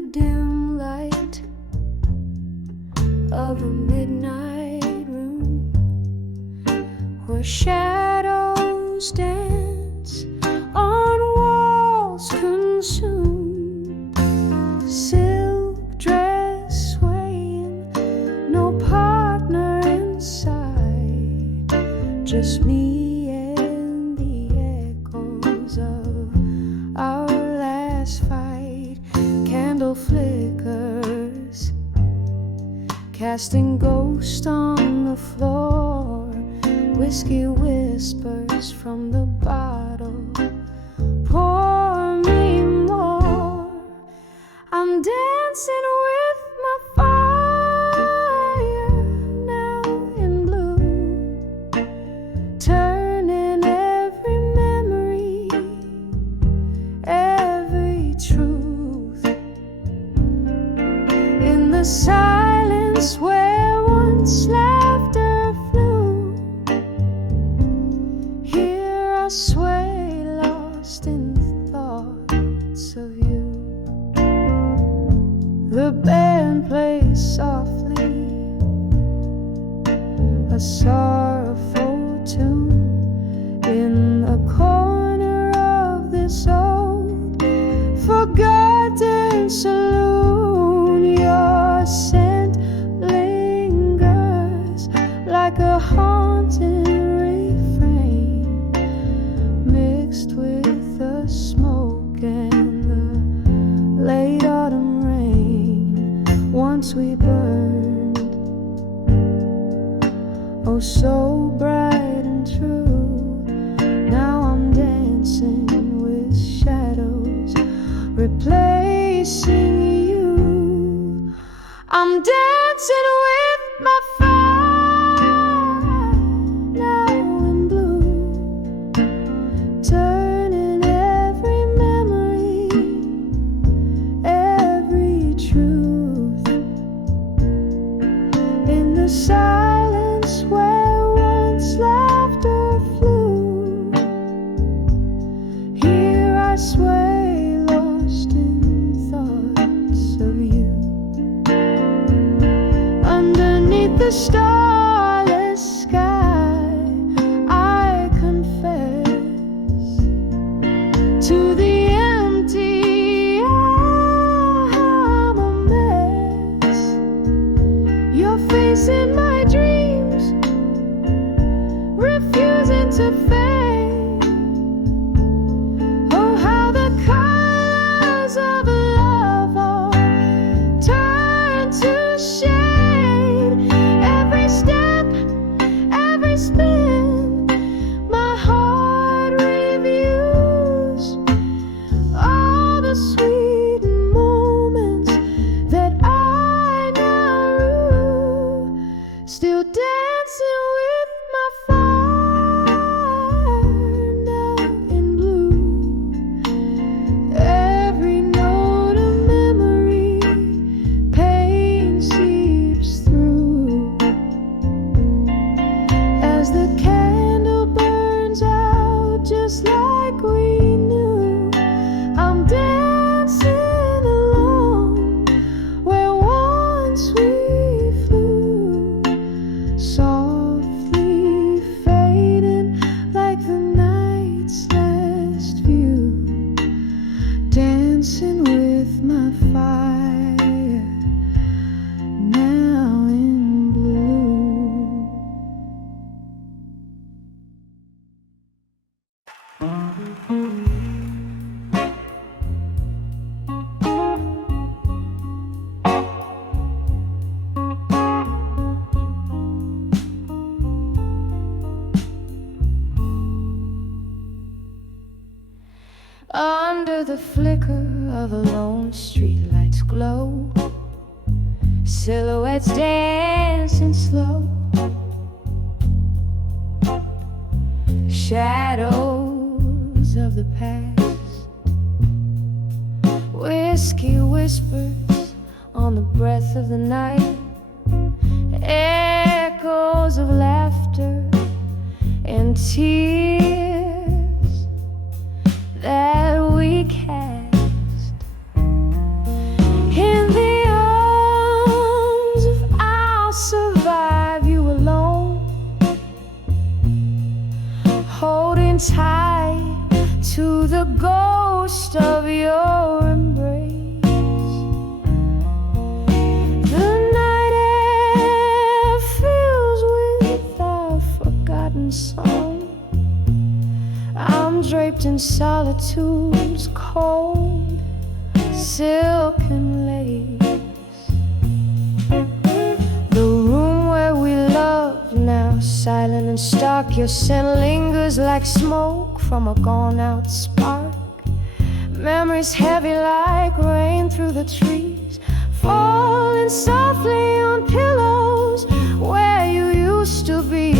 the dim light of a midnight room where shadows dance on walls consumed, silk dress swaying, no partner inside, just me and the echoes of our last fight. Candle flickers casting ghosts on the floor, whiskey whispers from the bottle, pour me more. I'm dancing with my fire now in blue, turning every memory, every truth in the silence where once laughter flew. Here I sway, lost in thoughts of you. The band plays softly, a sorrowful tune in the corner of this old forgotten saloon. Your scent lingers like a haunted refrain, mixed with the smoke and the late autumn rain. Once we burned, oh so bright and true. Now I'm dancing with shadows, replacing you. I'm dancing with my fire now in blue, turning every memory, every truth in the silence where once laughter flew. Here I sway, lost in thoughts of you. Underneath the starless sky, I confess to the empty, I'm a mess. Your face in my dreams, refusing to fade. Oh, how the colors of love all turn to shade. Every step, every spin, my heart reviews all the sweet moments that I now rue. Still dancing with my fire now in blue. Every note of memory, pain seeps through as the candle burns out, just like we knew. I'm dancing alone where once we flew, softly fading like the night's last view. Dancing with my fire now in blue. Under the flicker of a lone streetlight's glow, silhouettes dancing slow, shadows of the past, whiskey whispers on the breath of the night, echoes of laughter and tears that we cast. draped in solitude's cold silken lace. The room where we loved, now silent and stark, your scent lingers like smoke from a gone-out spark. Memories heavy like rain through the trees, falling softly on pillows where you used to be.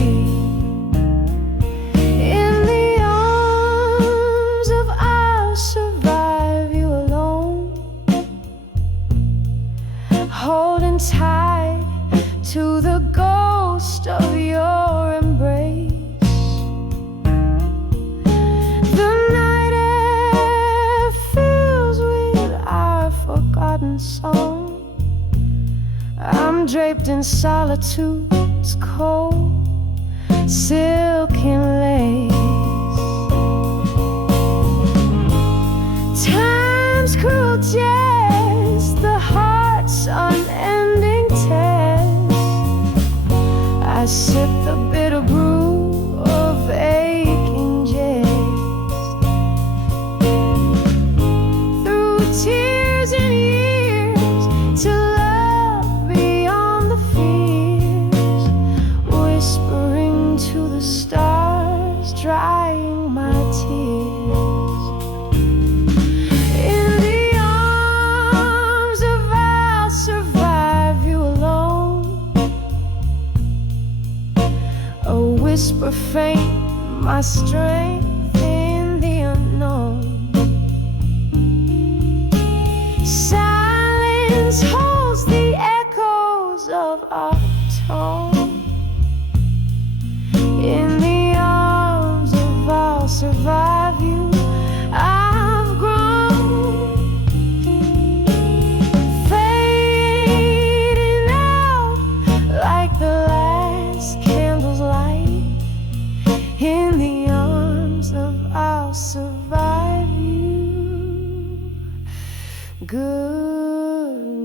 In the arms of I'll survive you alone, holding tight to the ghost of your embrace. The night air fills with our forgotten song. I'm draped in solitude's cold silken lace. Time's cruel jest, the heart's unending test. I sip the bitter brew of aching jest. Through tears and years, to love beyond the fears, whispering to the stars, drying my tears. In the arms of I'll survive you alone, a whisper faint, my strength in the unknown. Silence holds the echoes of our tone. In the arms of I'll survive you, I've grown. Fading out like the last candle's light. In the arms of I'll survive you. Good night.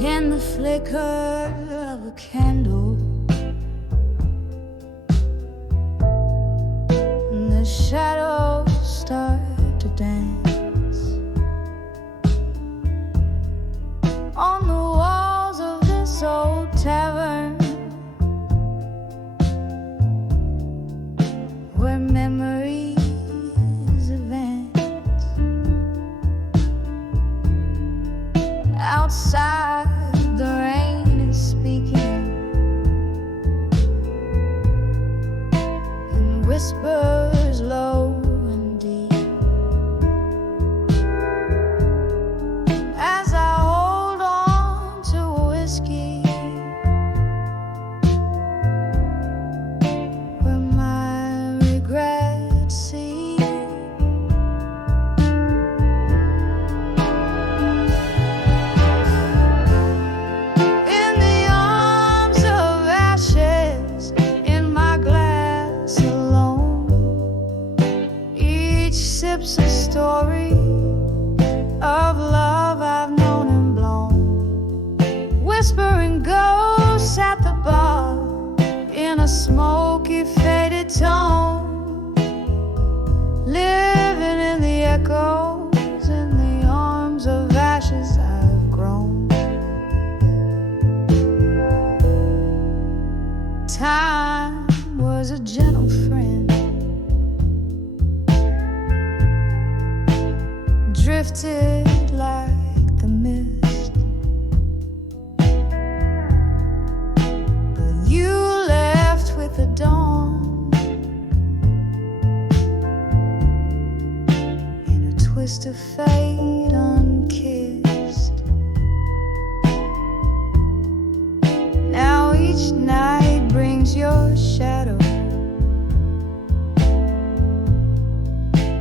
In the flicker of a candle, and the shadows start to dance on the walls of this old tavern, where memories advance. Outside the rain is speaking in whispers low and deep, as I hold on to a whiskey where my regrets seep. In the arms of ashes, in my glass alone, each sip's a story of love I've known and blown. Whispering ghosts at the bar in a smoky, faded tone, living in the echoes, in the arms of ashes I've grown. Time was a gentle friend, drifted like the mist. But you left with the dawn, twist of fate unkissed. Now each night brings your shadow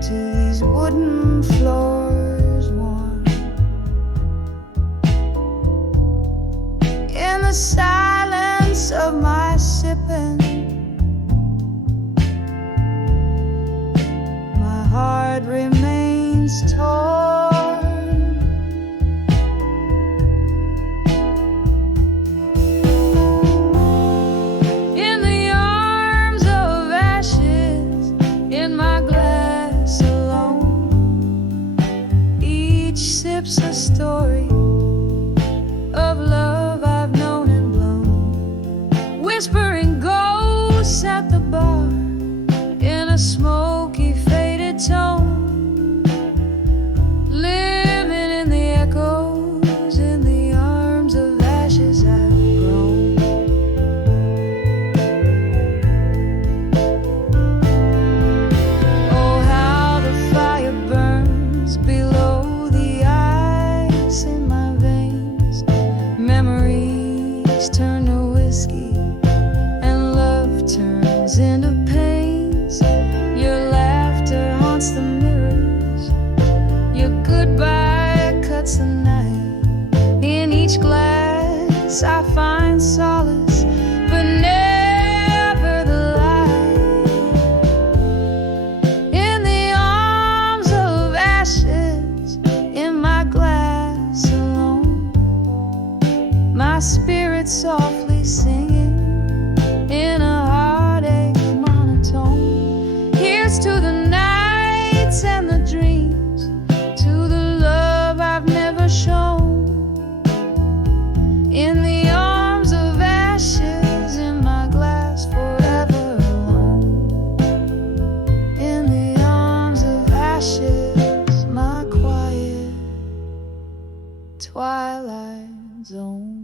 to these wooden floors warm. In the silence of my sipping, my heart remains torn. In the arms of ashes, in my glass alone, each sips a story of love I've known and blown. Whispering ghosts at the bar in a smoky, faded tone, living in the echoes, in the arms of ashes I've grown. Oh, how the fire burns below the ice in my veins. Memories turn to whiskey and love turns into pains. Your laughter haunts the mirrors, your goodbye cuts the night. In each glass I find solace, but never the light. In the arms of ashes, in my glass alone, my spirit softly singing in a heartache monotone. Here's to the nights and the dreams, to the love I've never shown. In the arms of ashes, in my glass forever alone. In the arms of ashes, my quiet twilight zone.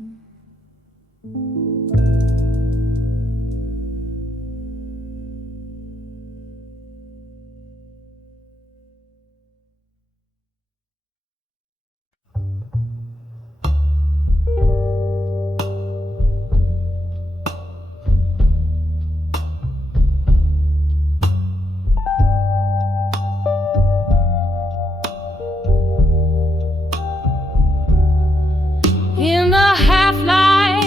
In the half light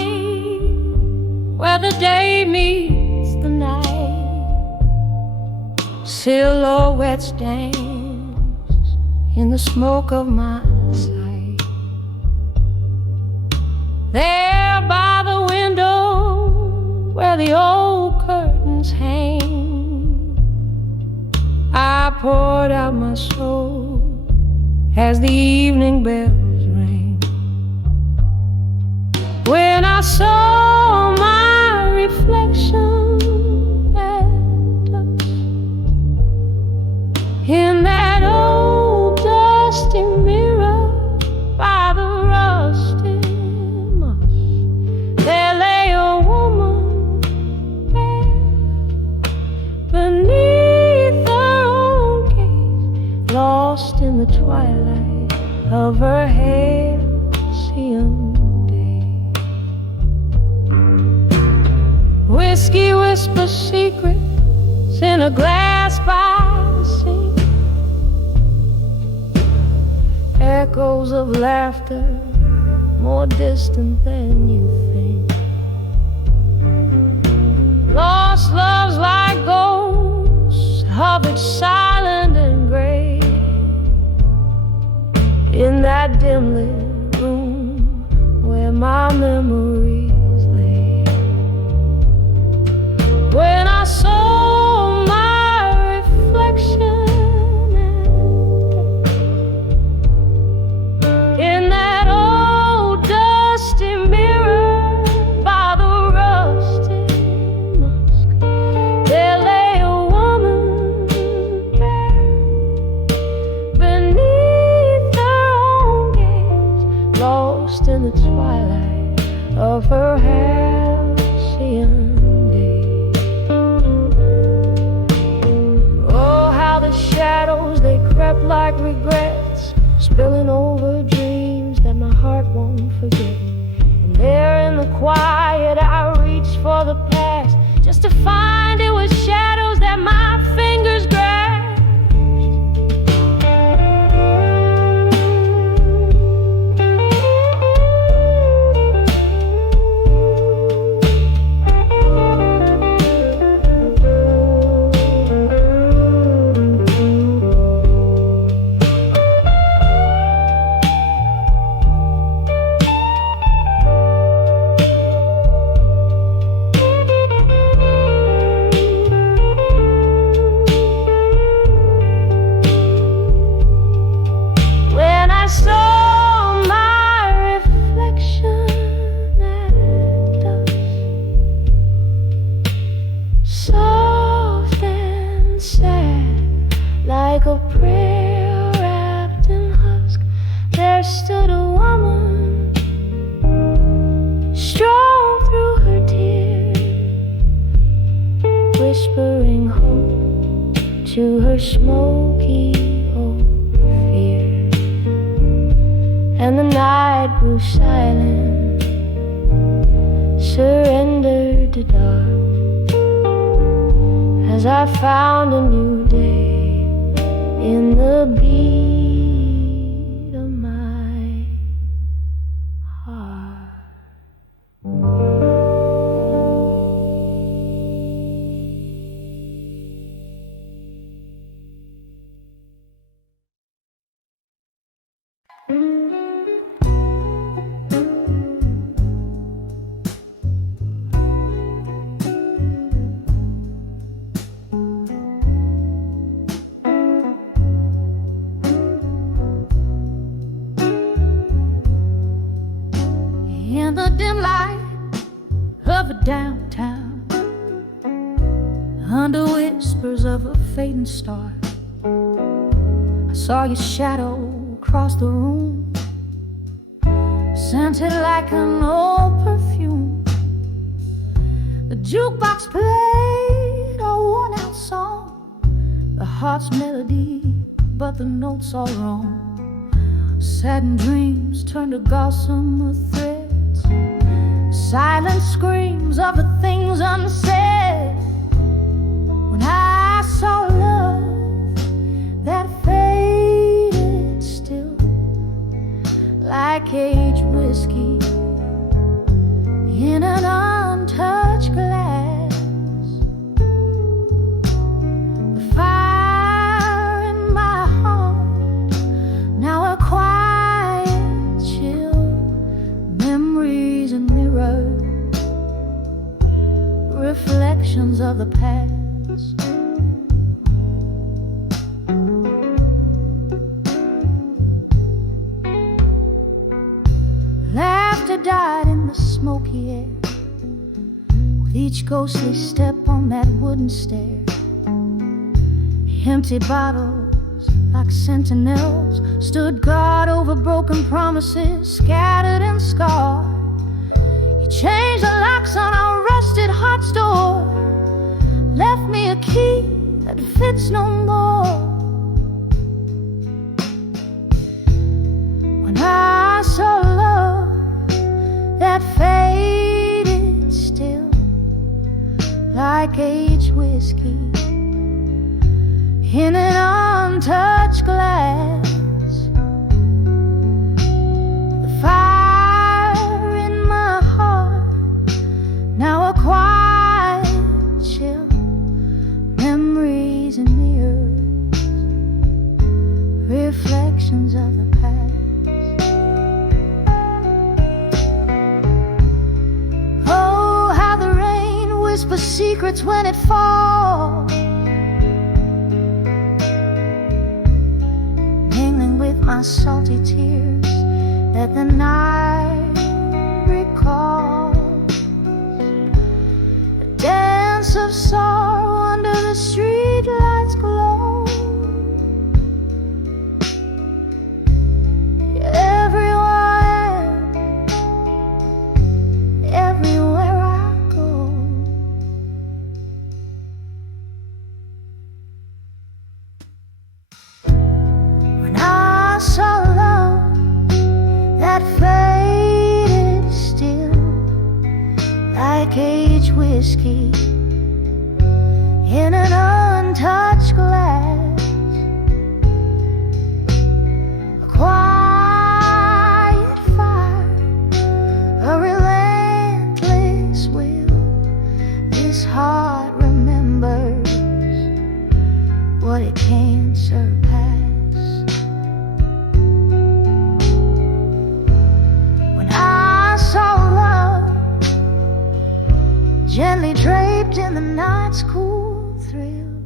where the day meets the night, silhouettes dance in the smoke of my sight. There by the window where the old curtains hang, I poured out my soul as the evening bells rang. When I saw my reflection at dusk in that old dusty mirror by the rusty musk, there lay a woman there beneath her own gaze, lost in the twilight of her halcyon. Whiskey whispers secrets in a glass by the sea. Echoes of laughter more distant than you think. Lost loves like ghosts hovered silent and gray in that dim lit room where my memories lay. When I saw my reflection in that old dusty mirror by the rusty musk, there lay a woman there beneath her own gaze, lost in the twilight of her halcyon. Shadows, they crept like regrets, spilling over dreams that my heart won't forget. And there in the quiet I reached for the past, just to find it was shadows that my fingers grasped. Like a prayer wrapped in husk, there stood a woman, strong through her tears, whispering hope to her smoky old fear. And the night grew silent, surrendered to dark, as I found a new day in the beat of my heart. In the dim light of a downtown, under whispers of a fading star, I saw your shadow across the room, scented like an old perfume. The jukebox played a worn-out song, the heart's melody, but the notes all wrong. Saddened dreams turned to gossamer threads, silent screams of the things unsaid. When I saw love that faded still, like aged whiskey in an untouched glass, the fire in my heart now a quiet chill, memories and mirrors, reflections of the past. Laughter died in the smoky air, with each ghostly step on that wooden stair. Empty bottles like sentinels stood guard over broken promises, scattered and scarred. You changed the locks on our rusted heart's door, left me a key that fits no more. When I saw love that faded still, like aged whiskey in an untouched glass, the fire in my heart now a quiet chill, memories and mirrors, reflections of the past. Oh, how the rain whispers secrets when it falls, mingling with my salty tears that the night recalls. A dance of sorrow under the streetlights glow. You're everywhere I am, everywhere I go. When I I saw love that faded still, like aged whiskey in an untouched glass. A quiet fire, a relentless will. This heart remembers what it can't surpass. When I saw love gently draped in the night's cool thrill,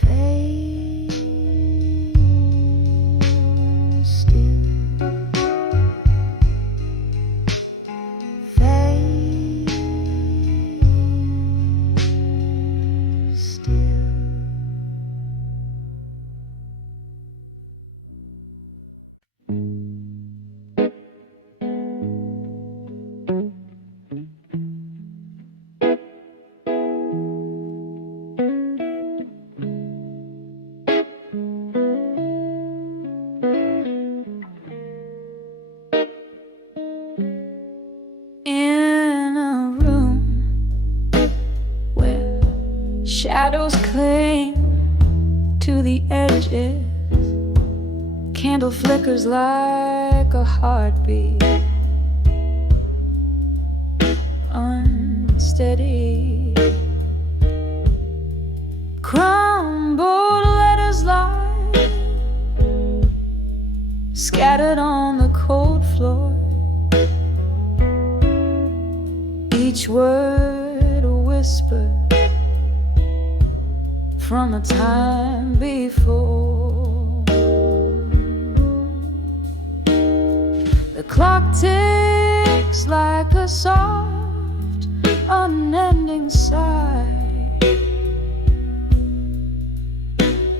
fade still, fade still. In a room where shadows cling to the edges, candle flickers like a heartbeat, unsteady. Crumbled letters lie scattered on the cold floor, each word a whisper from a time before. The clock ticks like a soft, unending sigh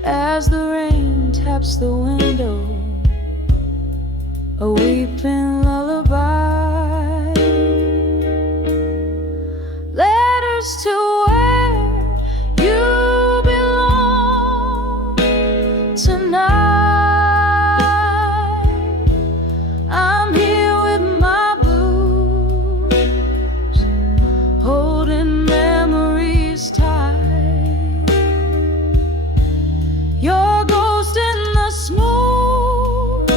as the rain taps the window, a weeping lullaby. Letters to where you belong tonight. I'm here with my blues, holding memories tight. Your ghost in the smoke,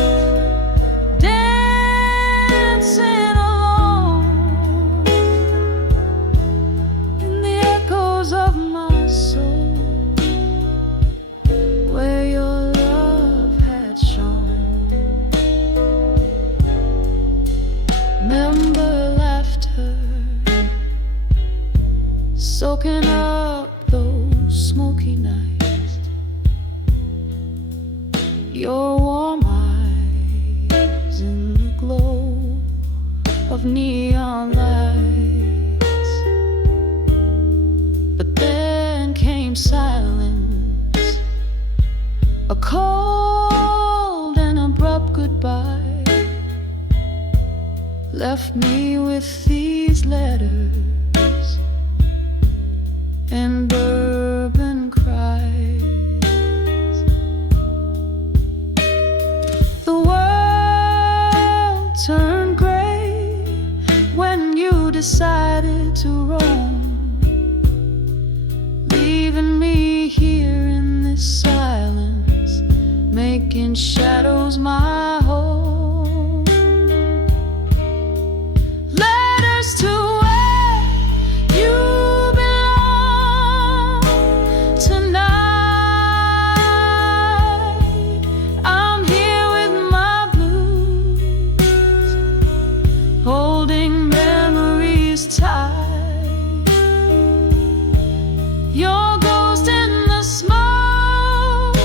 dancing alone in the echoes of my soul, where your love had shone. Remember laughter soaking up those smoky nights, your warm eyes in the glow of neon lights. But then came silence, a cold and abrupt goodbye left me with these letters and bourbon cries. The world turned gray when you decided to roam, leaving me here in this silence, making shadows my home. Letters to where you belong tonight. I'm here with my blues, holding memories tight. Your ghost in the smoke,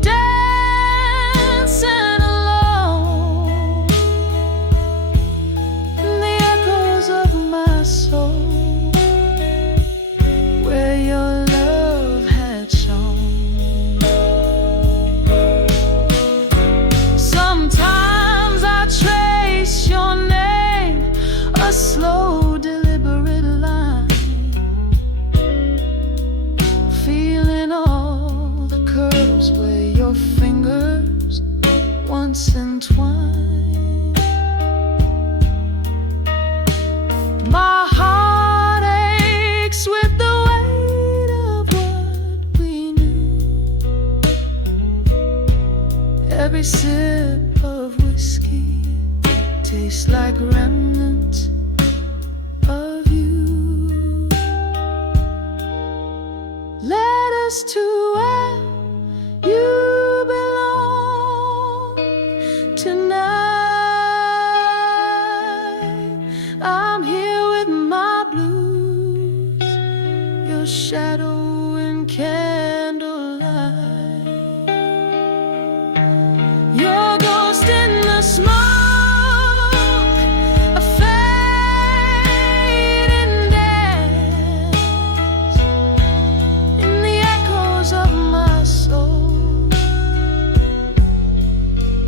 dancing your fingers once entwined. My heart aches with the weight of what we knew. Every sip of whiskey tastes like remnants of you. Letters to where you belong tonight. I'm here with my blues, your shadow in candlelight, your ghost in the smoke, a fading dance in the echoes of my soul.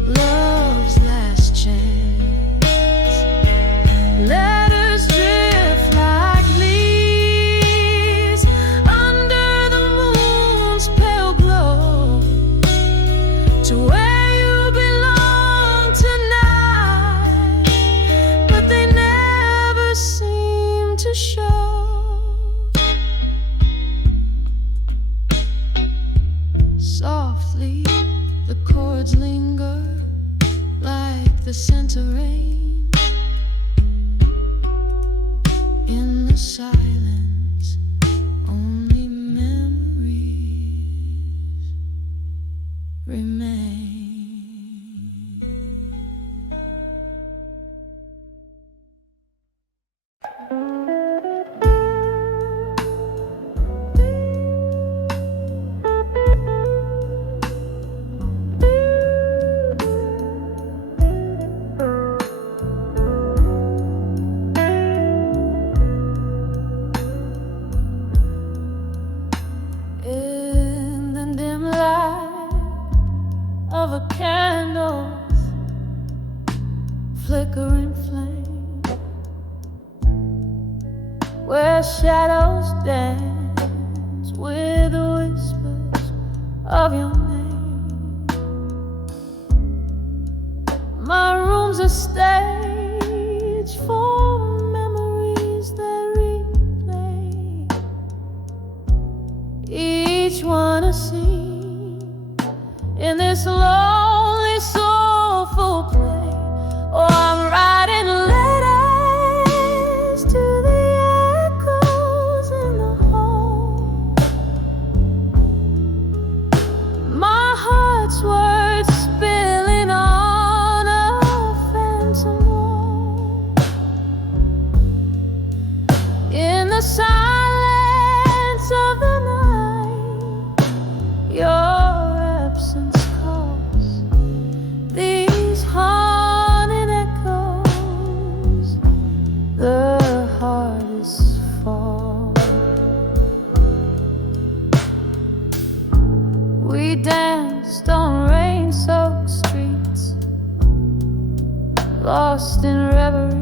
Love's last chance. Letters drift like leaves under the moon's pale glow to where you belong tonight, but they never seem to show. Softly, the chords linger like the scent of rain in the silence. Only memories remain. In the dim light of a candle's flickering flame, where shadows dance with the whispers of your name. My room's a stage for memories that replay, each one a scene in this lonely, soulful play. Oh, I'm writing letters to the echoes in the hall. My heart's words spilling on a phantom wall. In the silence of the night, your absence calls these haunted echoes. The hardest fall. We danced on rain-soaked streets, lost in reverie.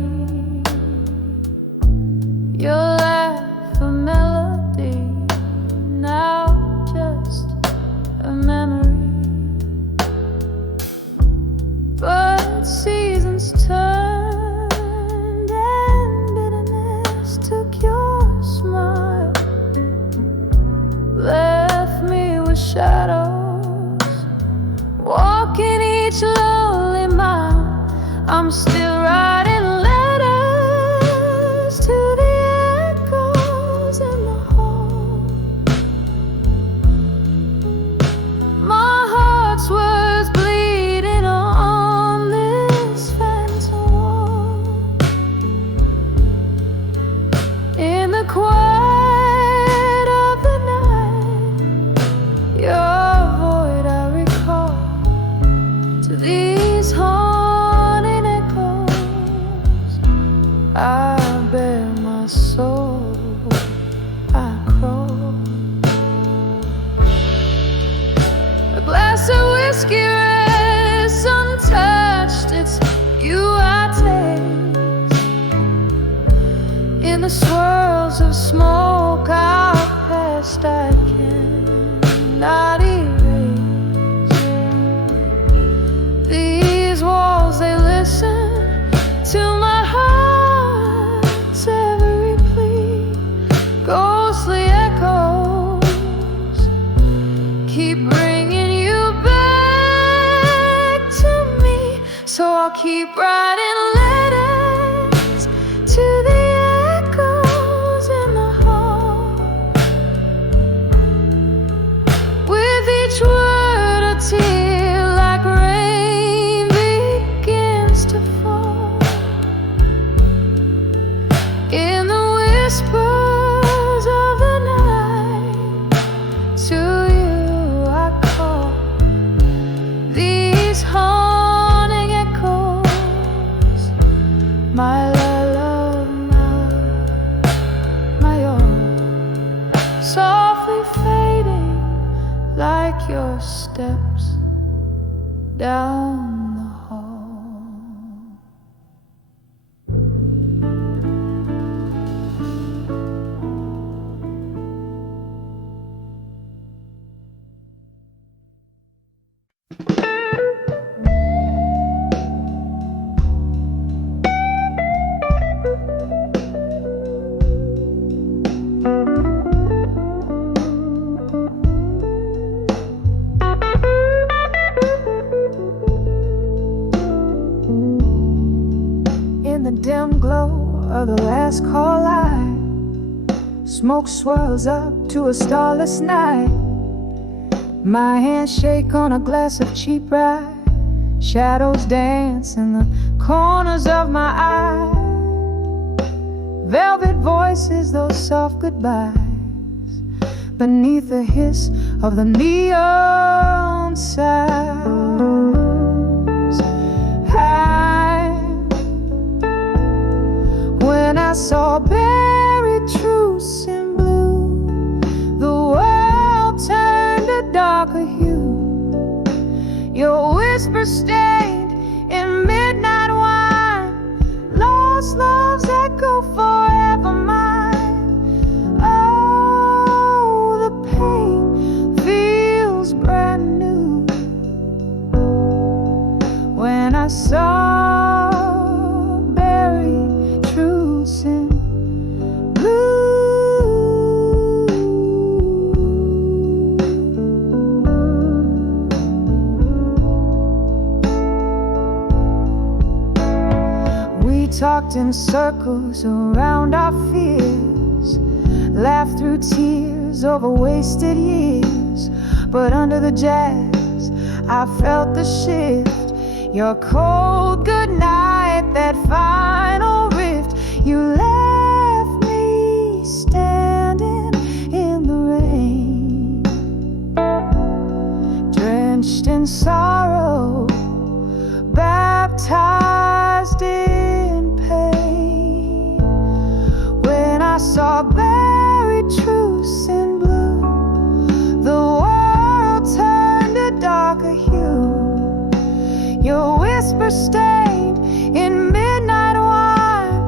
Your laugh a melody, now just a memory. But seasons turned and bitterness took your smile, left me with shadows, walking each lonely mile. I'm still writing letters to the echoes in the hall. My heart's words bleeding on this phantom wall. In the quiet of the night, your void I recall to these haunting echoes. I bear my soul, I crawl. A glass of whiskey rests untouched, it's you I taste. In the swirls of smoke our past I cannot erase. keep writing letters to the echoes in the heart. With each word a tear like rain begins to fall. In the whispers of the night, to you I call. These haunting echoes, my love, my own, softly fading like your steps down the hall. In the dim glow of the last call light, smoke swirls up to a starless night. My hands shake on a glass of cheap rye. Shadows dance in the corners of my eyes. Velvet voices, those soft goodbyes, beneath the hiss of the neon signs. When I saw buried truths in blue, the world turned a darker hue. Your whisper stayed in midnight wine. Lost loves echo forever mine. Oh, the pain feels brand new. When I saw buried truths in blue. We talked in circles around our fears, laughed through tears over wasted years. But under the jazz, I felt the shift. Your cold goodnight, that final rift. You left me standing in the rain, drenched in sorrow, baptized in pain. When I saw buried truths in blue, the world turned a darker hue. Your whisper stayed in midnight wine.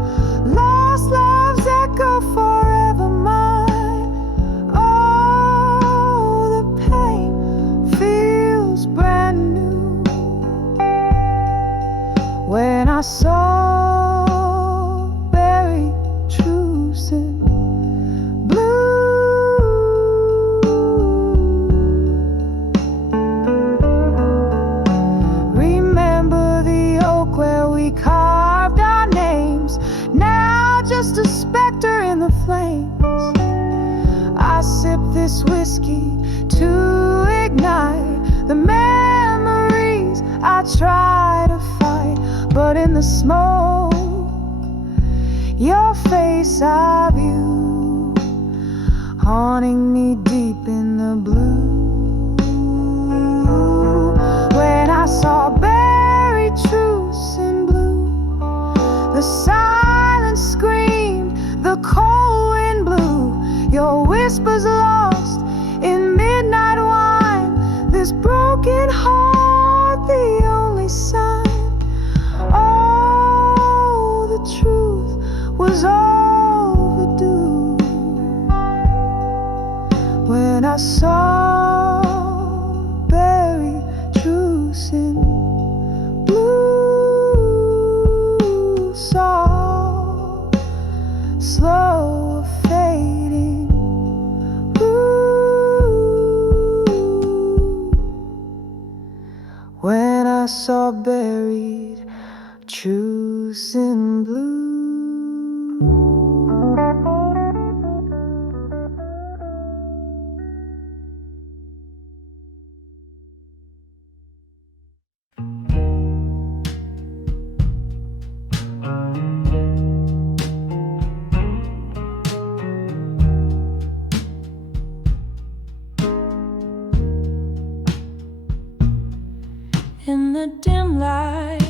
Lost loves echo forever mine. Oh, the pain feels brand new. When I saw buried truths in blue. Remember the oak where we carved our names, now just a specter in the flames. I sip this whiskey to ignite the memories I try to fight, but in the smoke, your face I view, haunting me deep in the blue. When I saw buried truths in blue, the silence screamed, the cold wind blew. Your whispers lost in midnight wine. This broken heart, the only sign. Oh, the truth was overdue. When I saw buried truths in blue, saw slow fading blue. When I saw buried Truth in blue. In the dim light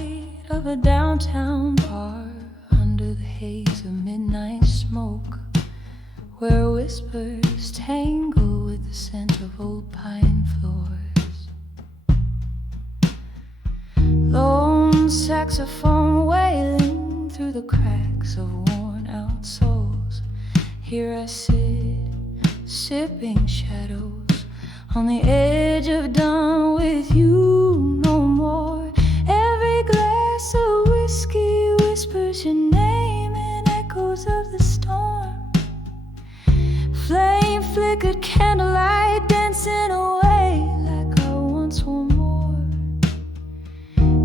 of a downtown bar, under the haze of midnight smoke, where whispers tangle with the scent of old pine floors, lone saxophone wailing through the cracks of worn out souls. Here I sit, sipping shadows on the edge of done with you no more. Every glass of whiskey whispers your name in echoes of the storm. Flame flickered candlelight dancing away like I once were more.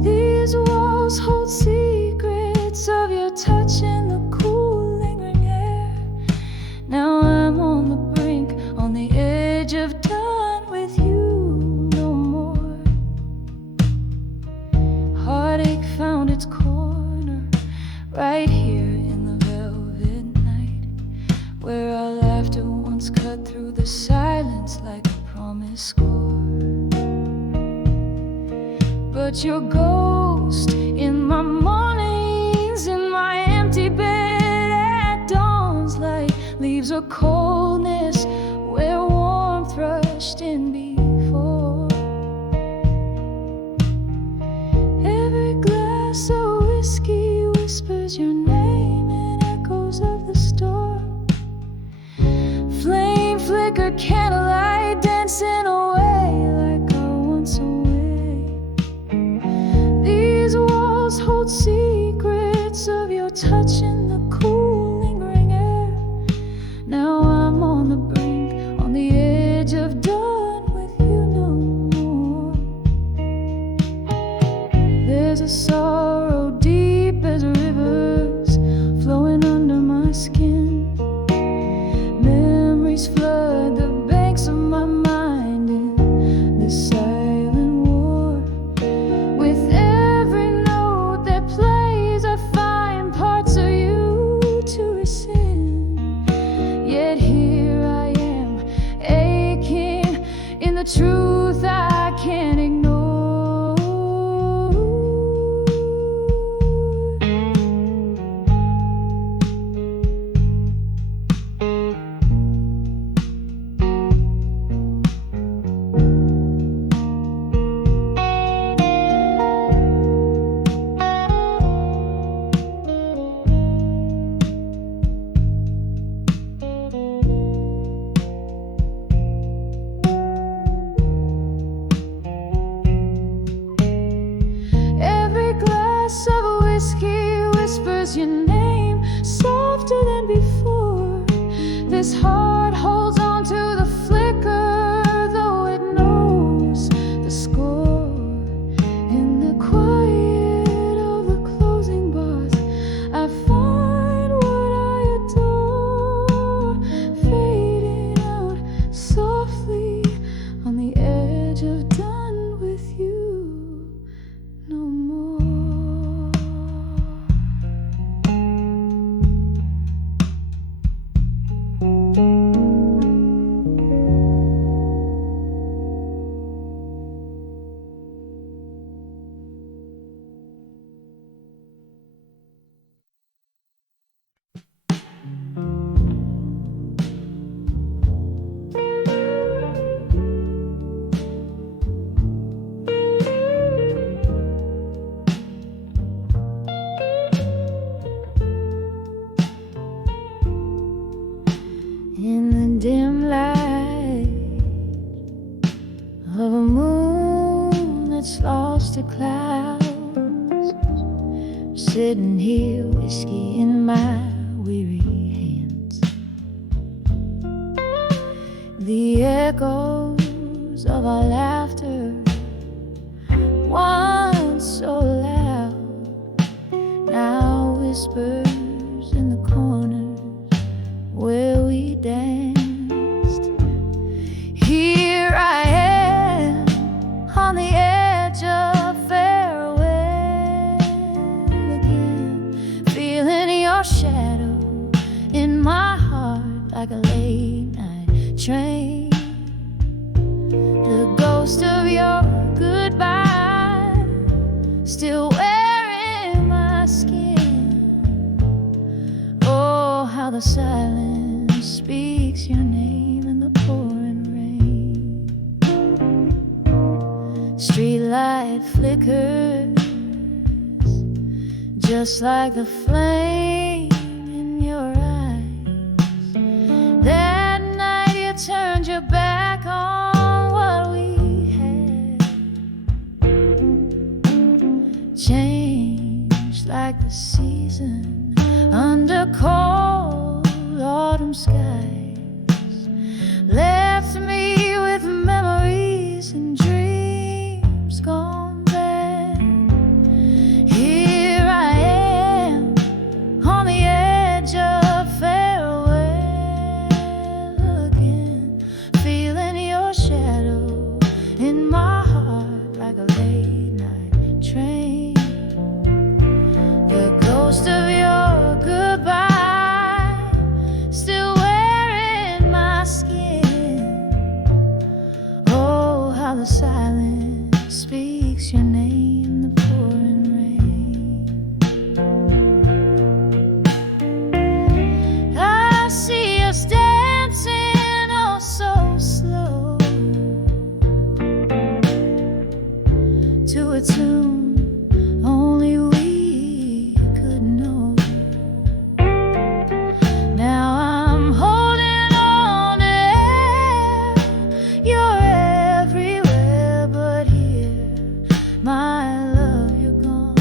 These walls hold secrets of your touch in the cool lingering air. Now I'm on the brink, on the edge of done with you no more. Heartache found its corner right here in the velvet night, where our laughter once cut through the silence like a promised chord. But your ghost in my mornings, in my empty bed at dawn's light, leaves a coldness where warmth rushed in before. Every glass of whiskey whispers your name in echoes of the storm. Flame flickered candlelight dancing away like I once away. These walls hold secrets of your touch in the cool lingering air. Now I'm on the brink, on the edge of done with you no more. There's a sorrow deep as rivers flowing under my skin. Memories flood the banks of my mind in this silent war. With every note that plays, I find parts of you to rescind. Yet here I am, aching in the truth I can't ignore. Every glass of whiskey whispers your name softer than before. This heart holds on to the flicker, though it knows the score. In the quiet of the closing bars, I find what I adore, fading out softly on the edge of done with you no more. In the dim light of a moon that's lost to clouds, sitting here, whiskey in my weary hands. The echoes of our laughter, once so loud, on the edge of farewell again, feeling your shadow in my heart like a late night train. The ghost of your goodbye still wearing my skin. Oh, how the silence speaks your name in the pouring rain. Streetlight flickers just like the flame in your eyes. That night you turned your back on what we had. Changed like the season under cold autumn skies. Left me with memories and dreams gone bad. Here I am on the edge of farewell again, feeling your shadow in my heart like a late night train. The ghost of your goodbye still wearing my skin. Oh, how the silence speaks your name in the pouring rain. I see us dancing oh so slow to a tune only we could know. Now I'm holding on to air. You're everywhere but here. My love, you're gone,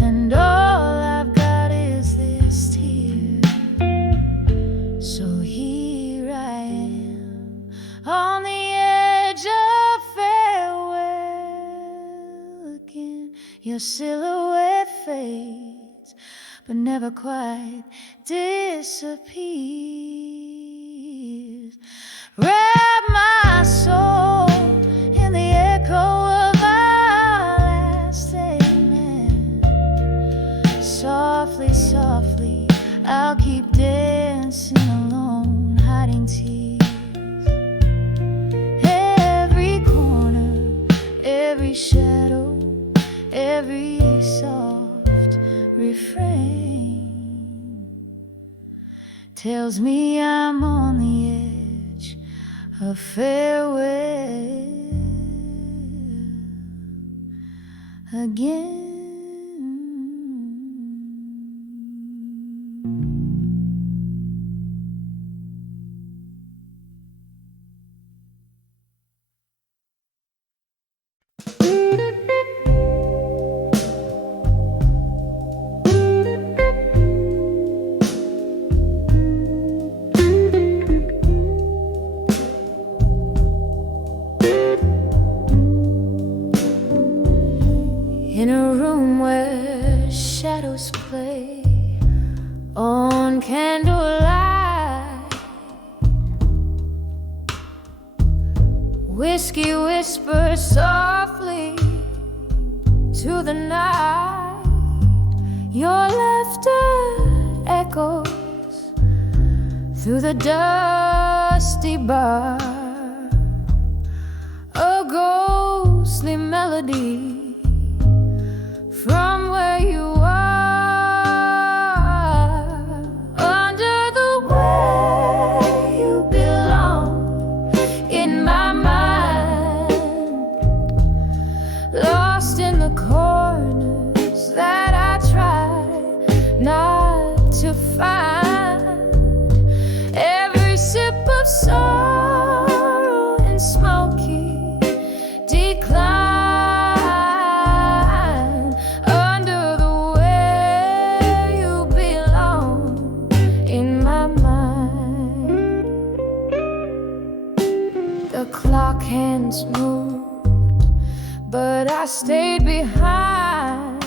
and all I've got is this tear. So here I am on the edge of farewell again. Your silhouette fades, but never quite disappears. Wrap my soul in the echo of our last amen. Softly, softly, I'll keep dancing alone, hiding tears. Every corner, every shadow, every soft refrain tells me I'm on the edge of farewell again. In a room where shadows play on candlelight, whiskey whispers softly to the night. Your laughter echoes through the dusty bar, a ghostly melody from where you are, under the way you belong in my mind, lost in the corners that I try not to find. Every sip of sorrow and smoky decline. Hands moved, but I stayed behind,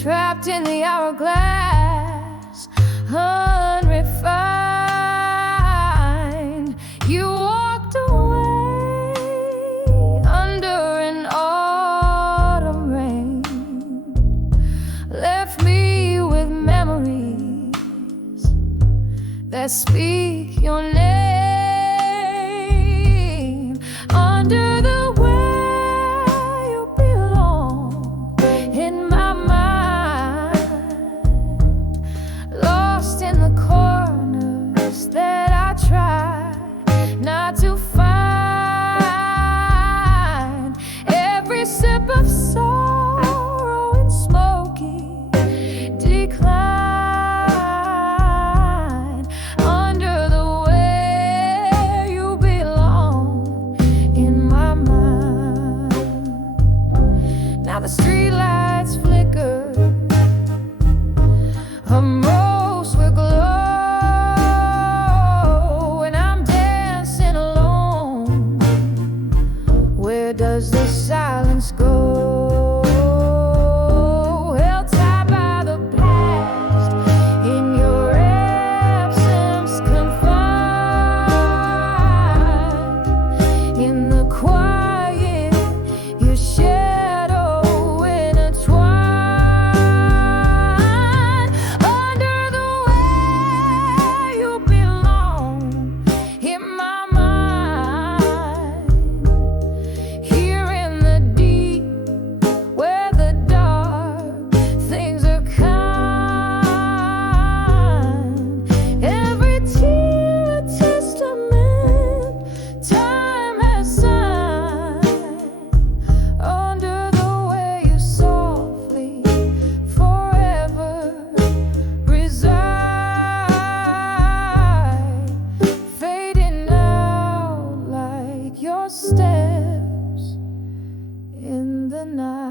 trapped in the hourglass, unrefined. You walked away speak your name. Under the way you belong in my mind, lost in the corners that I try not to find. Every sip of sorrow and smoky decline. Under the way you belong in my mind. Now the streetlights flicker, a rose will glow, and I'm dancing alone. Where does the silence go? Held tied by the past, in your absence confined. In the quiet, your shadow intertwined. Under the way you belong in my mind. Here in the deep, where the dark things are kind. Every tear a testament time has signed. Under the way you softly forever reside, fading out like your steps in the night.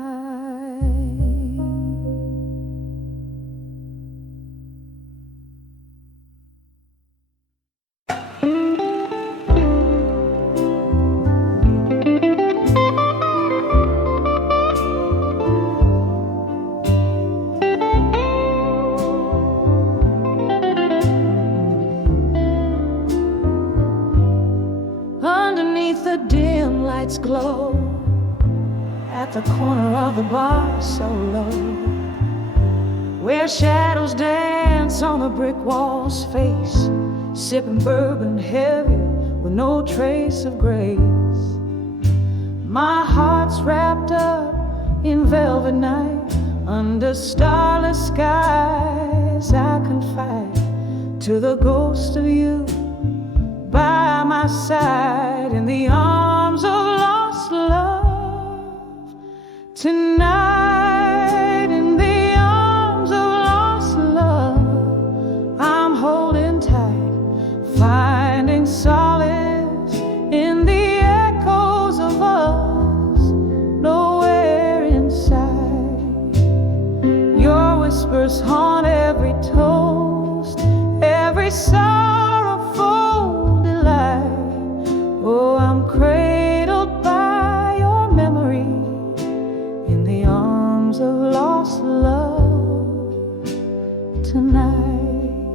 Underneath the dim lights glow, at the corner of the bar so low, where shadows dance on the brick wall's face, sipping bourbon heavy with no trace of grace. My heart's wrapped up in velvet night, under starless skies I confide to the ghost of you by my side, in the arms of lost love tonight. In the arms of lost love I'm holding tight, finding solace in the echoes of us nowhere inside. Your whispers haunt every toast, every sorrowful delight. Oh, I'm cradled by your memory in the arms of lost love tonight.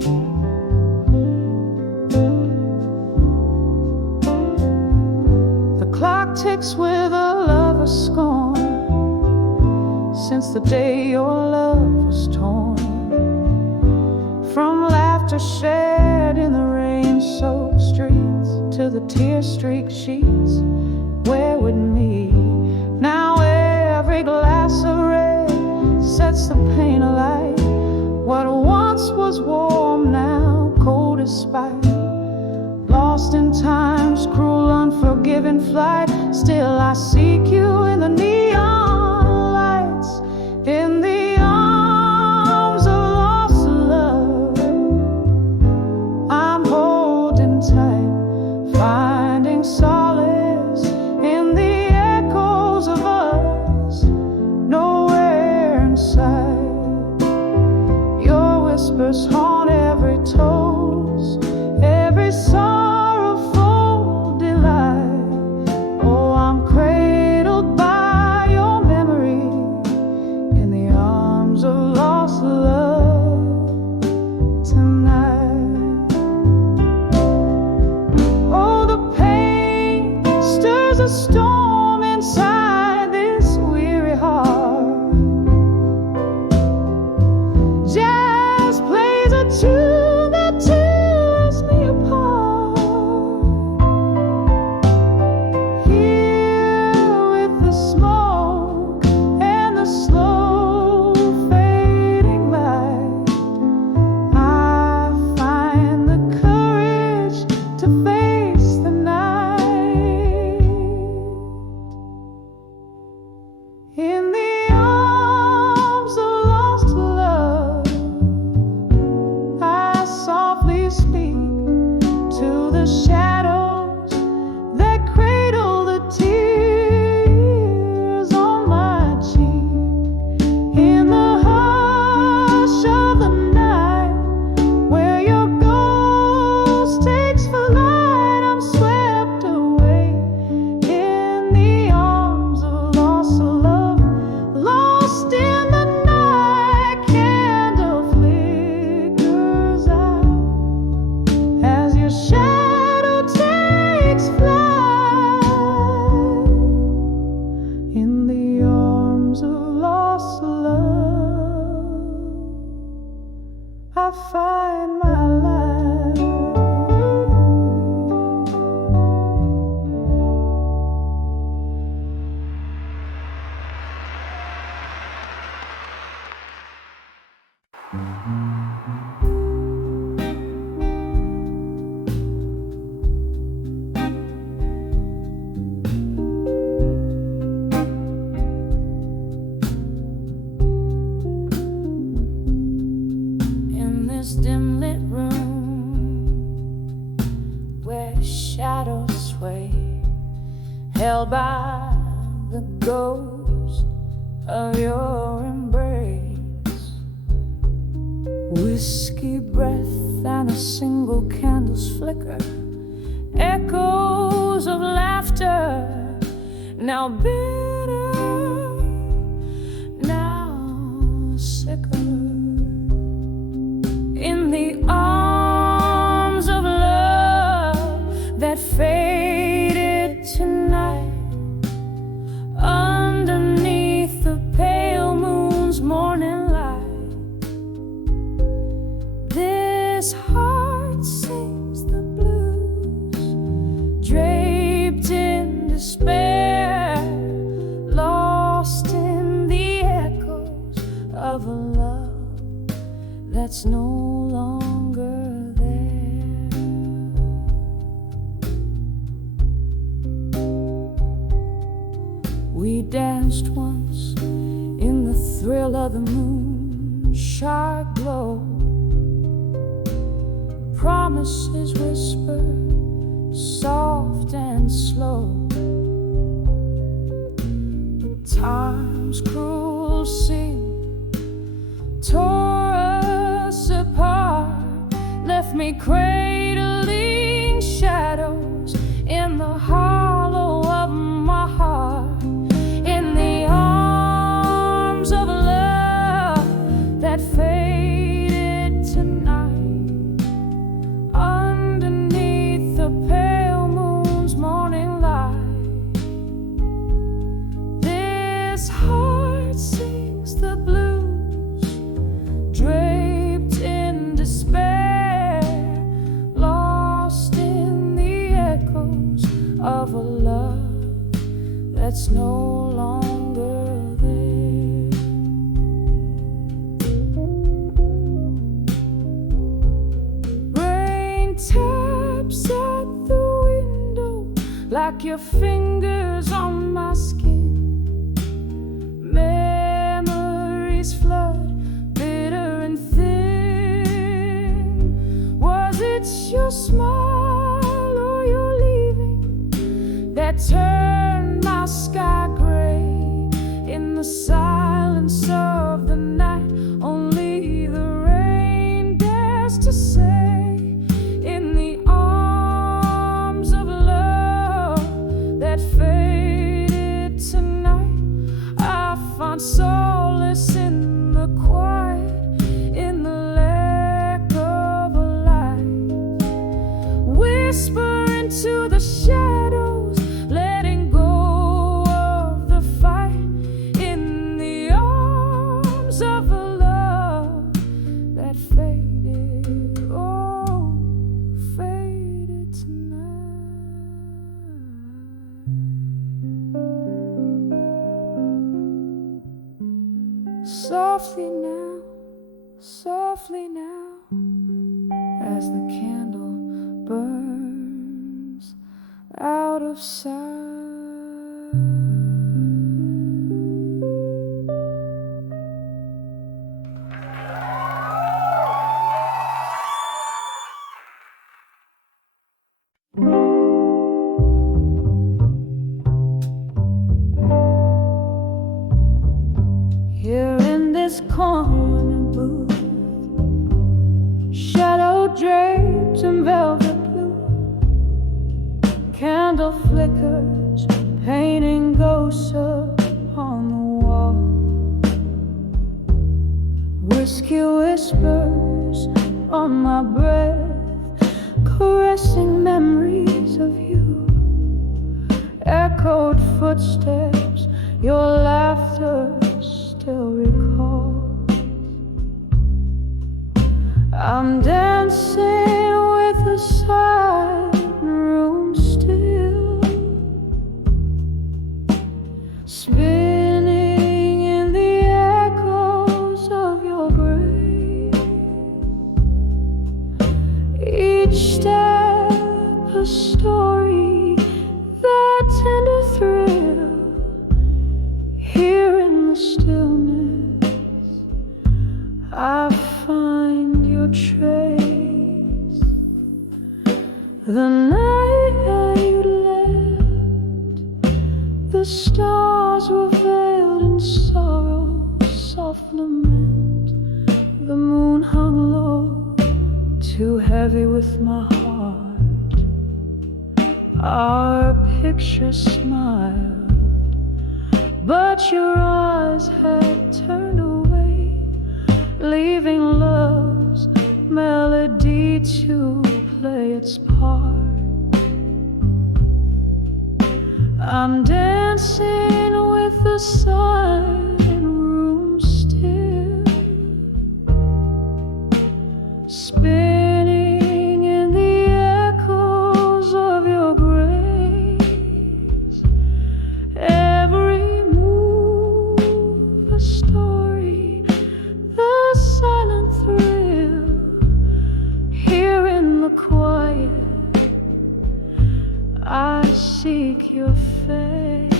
The clock ticks with a lover's scorn, since the day your love was torn from laughter shared in the rain-soaked streets to the tear-streaked sheets where we'd meet. Now every glass of red sets the pain alight. What once was warm now cold as spite. Lost in time's cruel unforgiving flight, still I seek you in the neon lights, in the arms of lost love I'm holding tight, finding solace in the echoes of us nowhere inside. Your whispers haunt every toast, every sorrowful delight. Oh, I'm cradled by your memory in the arms of lost love tonight. Oh, the pain stirs a storm inside this weary heart. Jazz plays a tune that tells held by the ghost of your embrace. Whiskey breath and a single candle's flicker, echoes of laughter, now bitter, now sicker. In the arms of love that faded tonight, underneath the pale moon's morning light, this heart sings the blues, draped in despair, lost in the echoes of a love that's no longer there. We danced once in the thrill of the moon, sharp glow, promises whispered, soft and slow. But time's cruel seam tore us apart, left me cradling shadows in the hollow of my heart. In the arms of love that faded tonight, underneath the pale moon's morning light, this heart sings the blues, draped in despair, lost in the echoes of a love that's no longer there. Rain taps at the window like your fingers on my skin. Memories flood, bitter and thin. Was it your smile or your leaving that turned my sky gray? In the silence of the night, only the rain dares to say. In the arms of love that faded tonight, I find solace in the quiet, in the lack of a light. Whisper into the shadows, letting go of the fight. In the arms of a love that faded, oh, faded tonight. Softly now, as the candle burns out of sight. Here in this corner booth, shadow draped in velvet blue, candle flickers, painting ghosts upon the wall. Whiskey whispers on my breath, caressing memories of you. Echoed footsteps, your laughter still recalls. I'm dancing with the silent room still, spinning in the echoes of your grace. Each step a story, that tender thrill, here in the stillness I find your trace. The night you left The stars were veiled in sorrow, soft lament. The moon hung low, too heavy with my heart. Our picture smiled, but your eyes had turned away, leaving love's melody to play its part. I'm dancing with the silent room still, spinning in the echoes of your grace. Every move a story, the silent thrill. Here in the quiet I seek your face.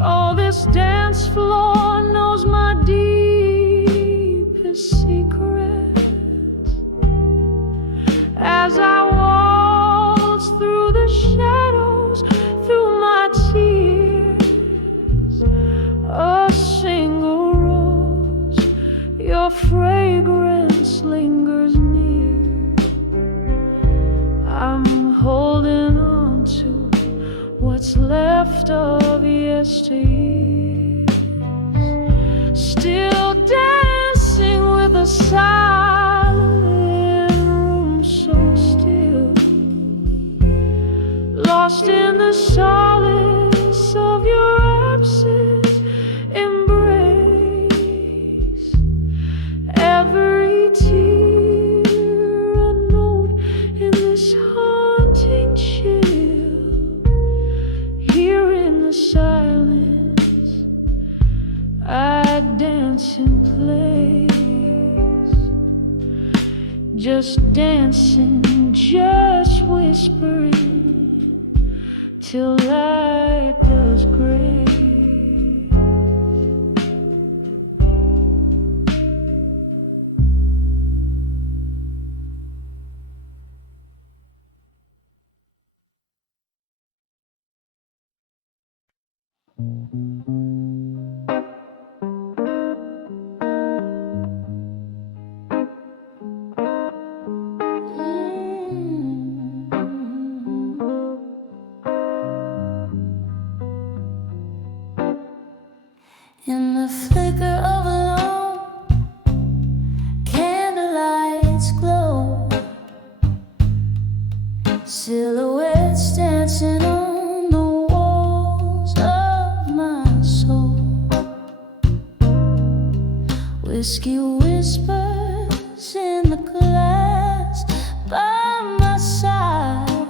Oh, this dance floor knows my deepest secrets. As I waltz through the shadows, through my tears, a single rose, your fragrance lingers near. I'm holding on to what's left of yesteryear, still dancing with a silent room so still, lost in the solace of your absence embrace. Every tear a note in this haunting chill. Here in the silence I dance in place, just dancing, just whispering till light does gray. In the flicker of a lamp, candlelight's glow, silhouettes dancing on the walls of my soul. Whiskey whispers in the glass by my side,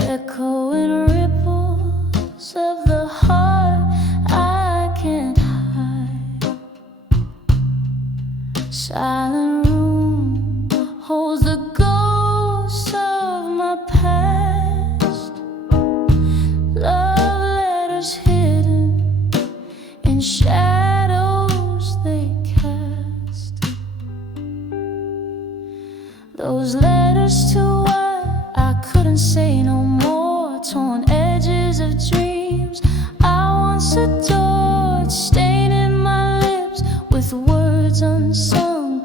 echoing ripples of the heart I can't hide. Silent room holds the ghost of my past. Love letters hidden in shadows they cast. Those letters to what I couldn't say no more, torn edges of dreams I once adored, staining my lips with words unsung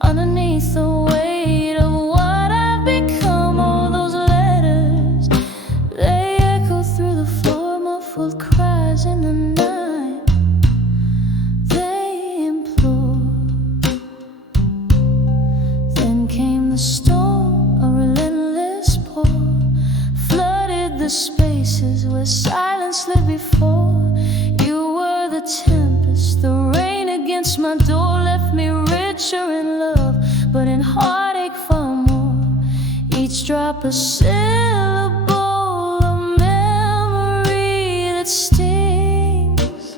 underneath the weight of what I've become. All those letters, they echo through the floor, muffled cries in the night. They implore. Then came the storm, a relentless pour, flooded the spaces where silence lived before. You were the tempest, the rain against my door left me richer in love, but in heartache far more. Each drop a syllable, a memory that stings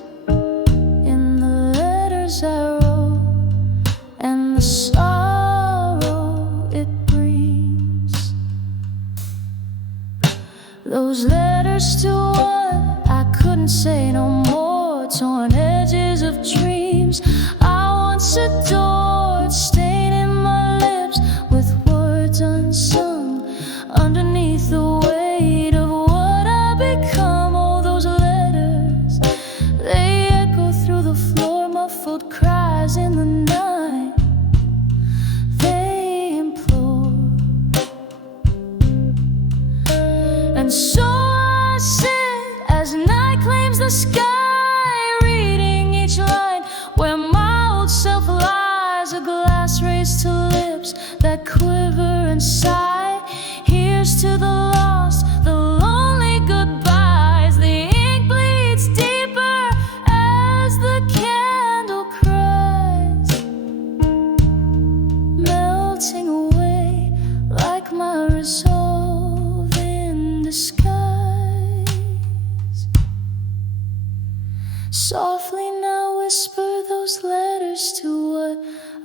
in the letters I wrote and the sorrow it brings. Those letters to what I couldn't say no more, torn edges of dreams I once adored, staining my lips with words unsung underneath the weight of And so I sit as night claims the sky, reading each line where my old self lies, a glass raised to lips that quiver and sigh. Here's to the lost, the lonely goodbyes. The ink bleeds deeper as the candle cries, melting away like my resolve in disguise. Softly now whisper those letters to what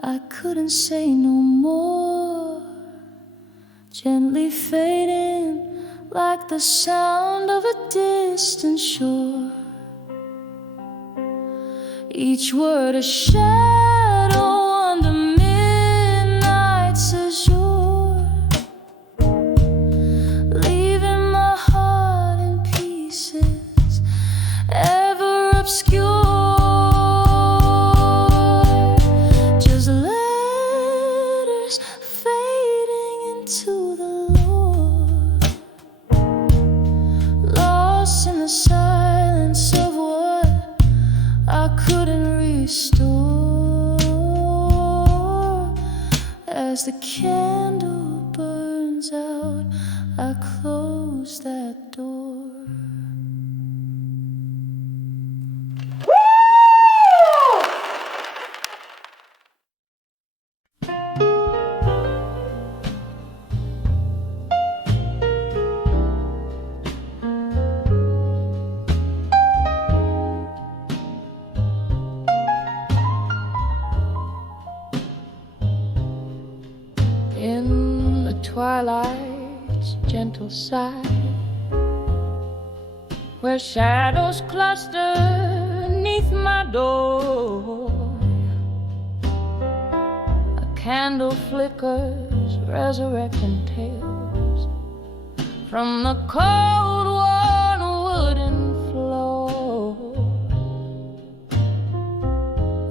I couldn't say no more, gently fading like the sound of a distant shore. Each word a shadow under midnight's azure, leaving my heart in pieces, ever obscure. Just letters fading into the Lord, lost in the silence of what I couldn't restore. As the candle burns out, I close that door. In the twilight's gentle side, where shadows cluster neath my door, a candle flickers, resurrecting tales from the cold worn wooden floor.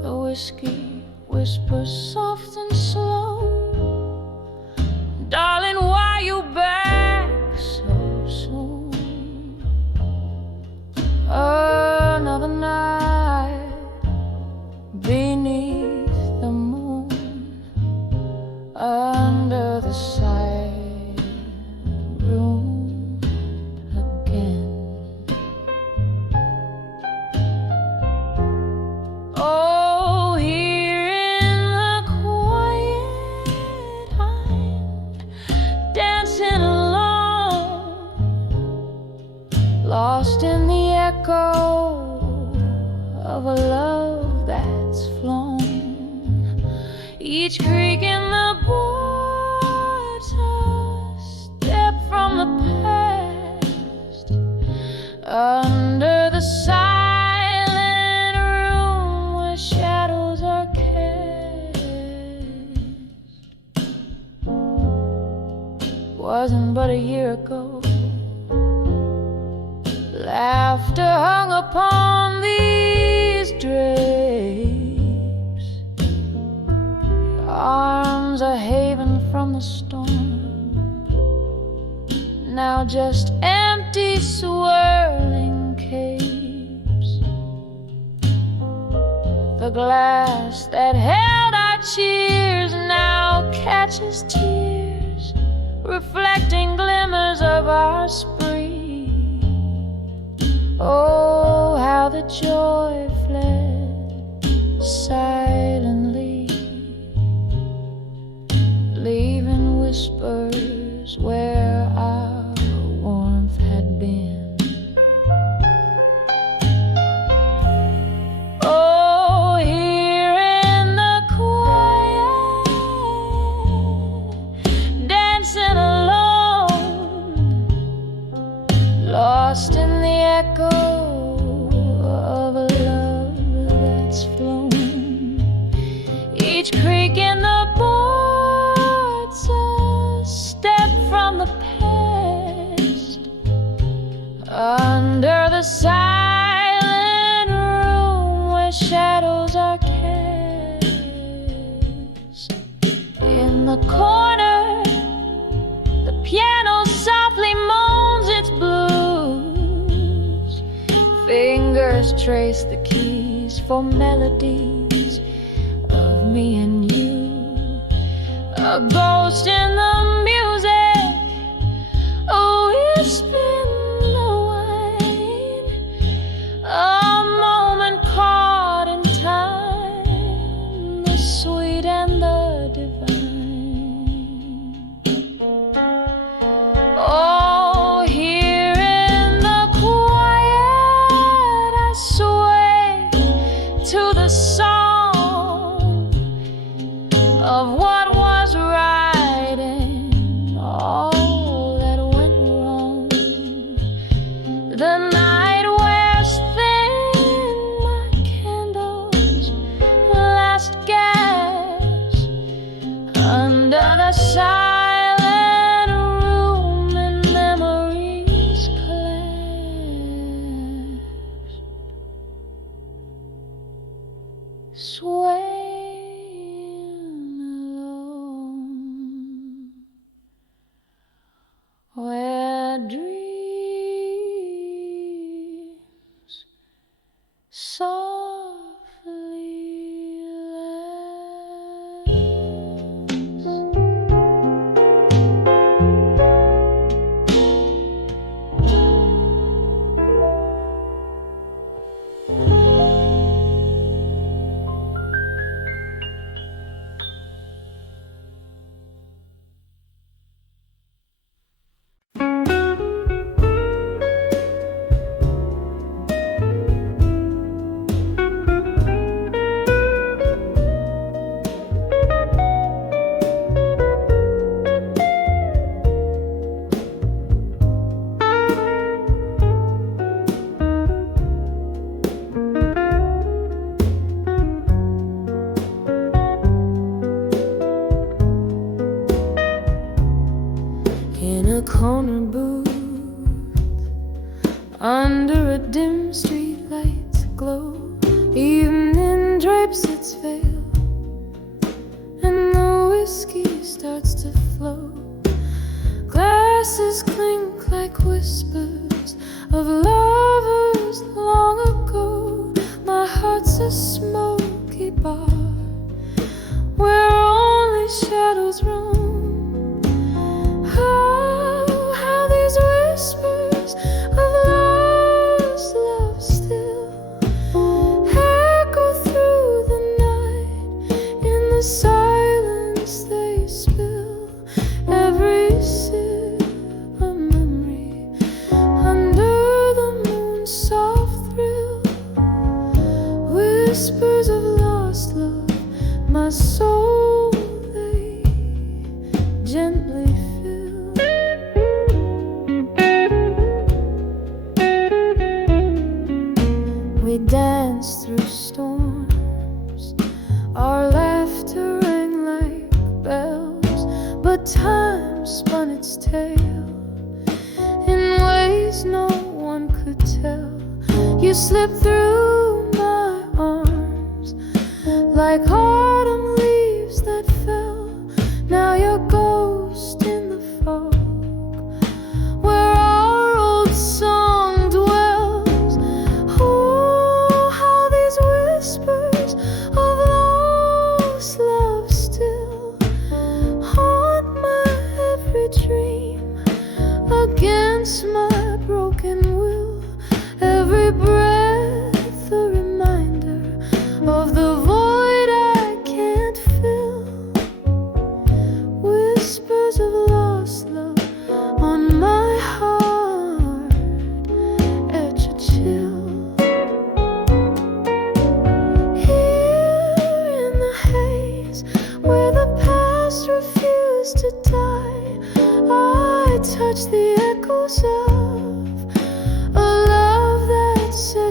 The whiskey whispers soft and slow, darling, why you back so soon? Another night beneath the moon, under the silent room again. Oh, here in the quiet I'm dancing alone, lost in the echo of a love that's flown. Each creak in the boards a step from the past, under the silent room where shadows are cast. Wasn't but a year ago, laughter hung upon these drapes, arms a haven from the storm, now just empty swirling capes. The glass that held our cheers now catches tears, reflecting glimmers of our spree. Oh, how the joy fled silently, leaving whispers where our warmth had been. Oh, here in the quiet, dancing alone, lost in the echo of a love that's flown. Each creak in the boards a step from the past, under the silent room where shadows are cast. In the corner, the piano softly moans its blues, trace the keys for melodies of me and you. A ghost in the music, a wisp in the wine, a moment caught in time, the sweet and the divine. Oh, here in the quiet I sway to the song of what was right and all that went wrong. The night wears thin, my candles last gas under the silent room, and memories clash, swaying alone, where dreams softly in a corner booth under a dim street light's glow. Evening drapes its veil, and the whiskey starts to flow. Glasses clink like whispers of lovers long ago. My heart's a smoky bar where only shadows roam. How these whispers of lost love still echo through the night. In the silence they spill every sip a memory under the moon's soft thrill. Whispers of lost love, my soul they gently fill. We danced through storms, our laughter rang like bells, but time spun its tale in ways no one could tell. You slipped through my arms like autumn leaves that fell. Now you're ghost in the fog where our old song dwells. Oh, how these whispers of lost love still haunt my every dream against my broken will. Every breath a reminder of the void I can't fill. Whispers of lost love on my heart etch a chill. Here in the haze where the past refused to die, I touch the echoes of a love that said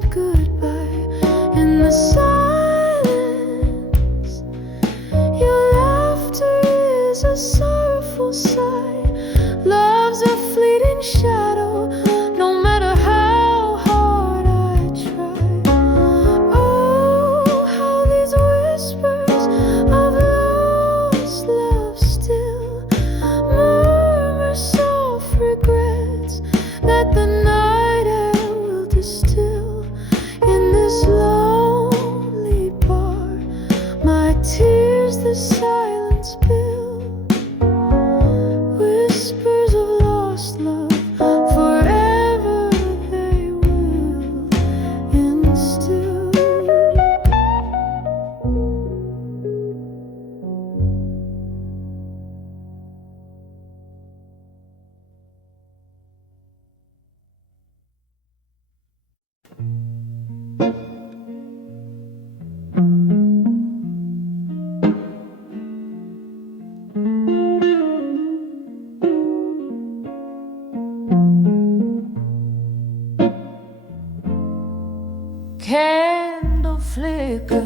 candle flickers,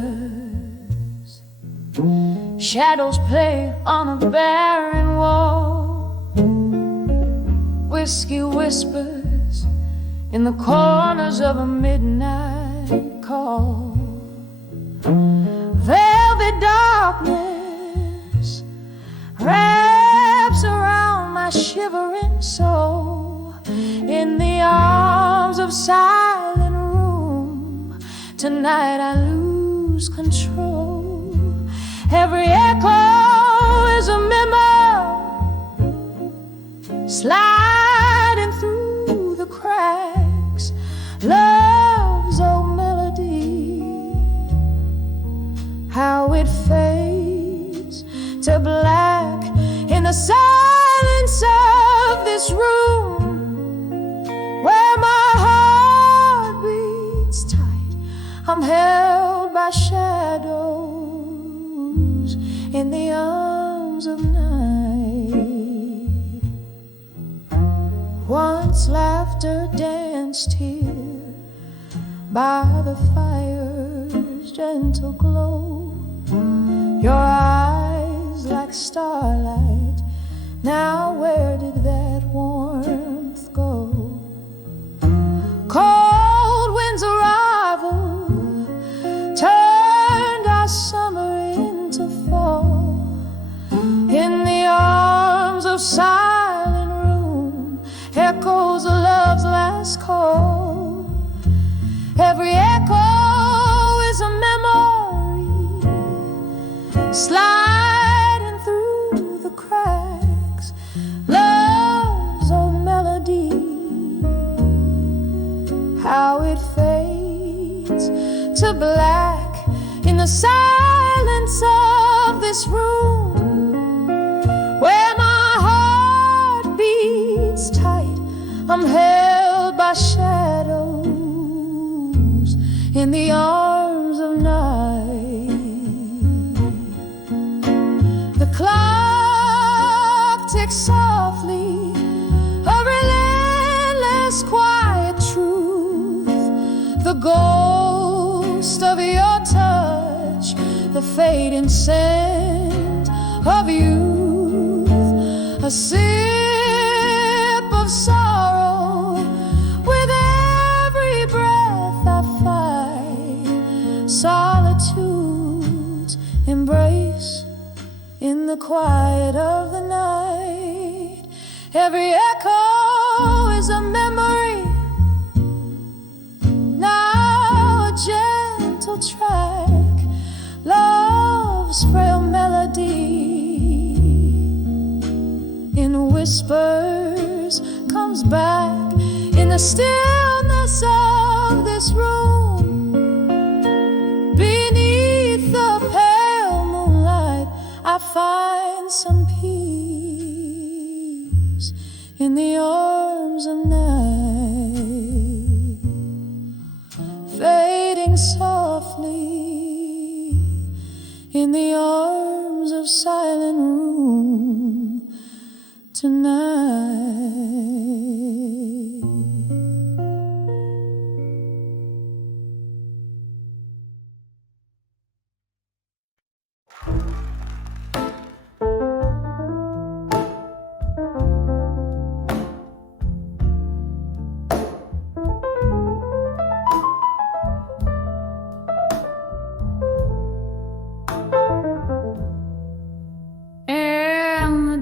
shadows play on a barren wall. Whiskey whispers in the corners of a midnight call. Velvet darkness wraps around my shivering soul. In the arms of silent room, tonight I lose control. Every echo is a memory sliding through the cracks. Love's old melody, how it fades to black in the silence of this room, where my heart beats tight. I'm held by shadows in the arms of night. Once laughter danced here by the fire's gentle glow. Your eyes like starlight, now where did that warmth go? Cold wind's arrival turned our summer into fall. In the arms of silent room echoes of love's last call. Every echo is a memory sliding through the cracks. Love's old melody, how it fades to black in the silence of this room, where my heart beats tight. I'm held by shadows in the arms of night. The clock ticks softly, a relentless quiet truth. The ghost of your touch, the fading scent of youth. A sip of sorrow with every breath I find. Solitude's embrace in the quiet of the night. Every echo is a memory, now a gentle track. Love's frail melody in whispers comes back in the stillness of this room. Beneath the pale moonlight I find some peace in the arms of night, fading softly in the arms of silent room tonight.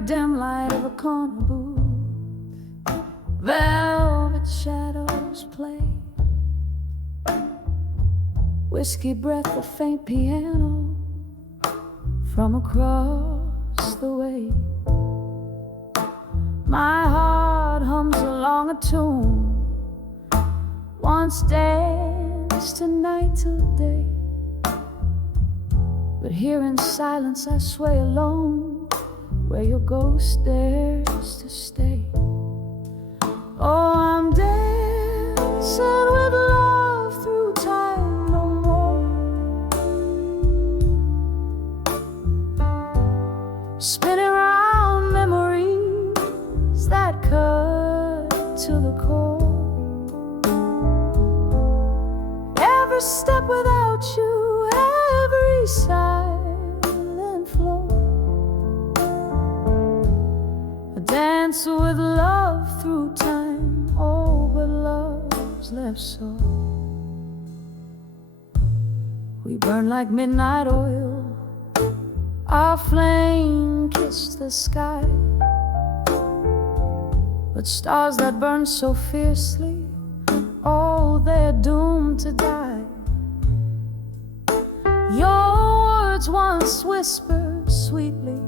Dim light of a corner booth, velvet shadows play. Whiskey breath, a faint piano from across the way. My heart hums along a tune, once danced tonight till day. But here in silence I sway alone, where your ghost dares to stay. Oh, I'm dancing with love through time no more, spinning round memories that cut to the core. Every loves left sore. We burned like midnight oil, our flame kissed the sky. But stars that burn so fiercely, oh, they're doomed to die. Your words once whispered sweetly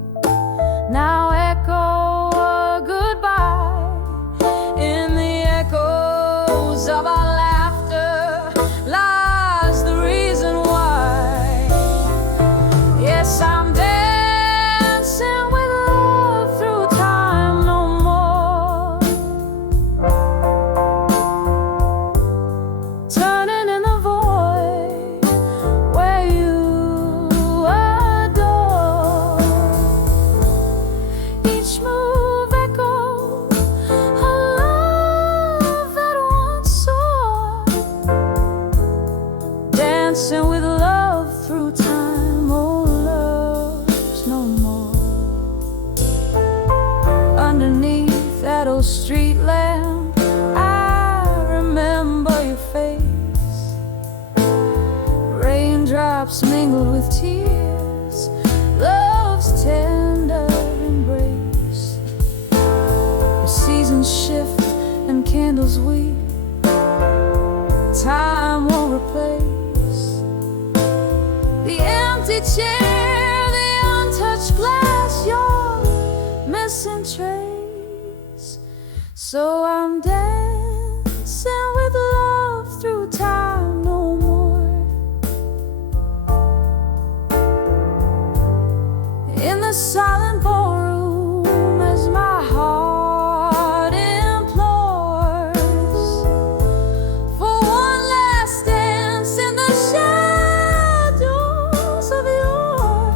now echo a goodbye. In the echoes of our laughter lies the reason why. Yes, I'm dancing with love through time no more, turning in the void where you adore. Each move echoed a love that once soared, dancing with love through time, oh, love's no more. Underneath that old street lamp, I remember your face. Raindrops mingled with tears, love's tender embrace. The seasons shift and candles weep, time won't replace the empty chair, the untouched glass, your missing trace. So I'm dancing with love through time no more. In the silent ballroom as my heart implores for one last dance in the shadows of yore,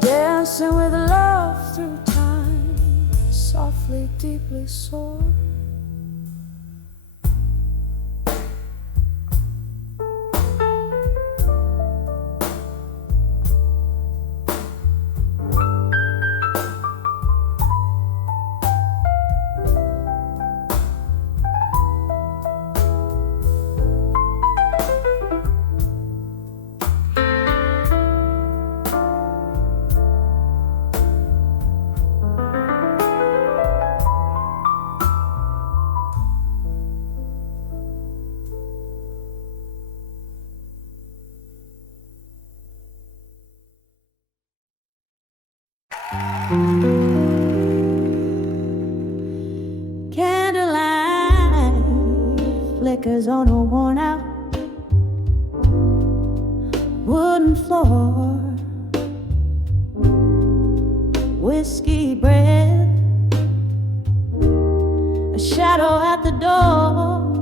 dancing with love through time, softly, deeply sore. Candlelight flickers on a worn out wooden floor. Whiskey bread, a shadow at the door.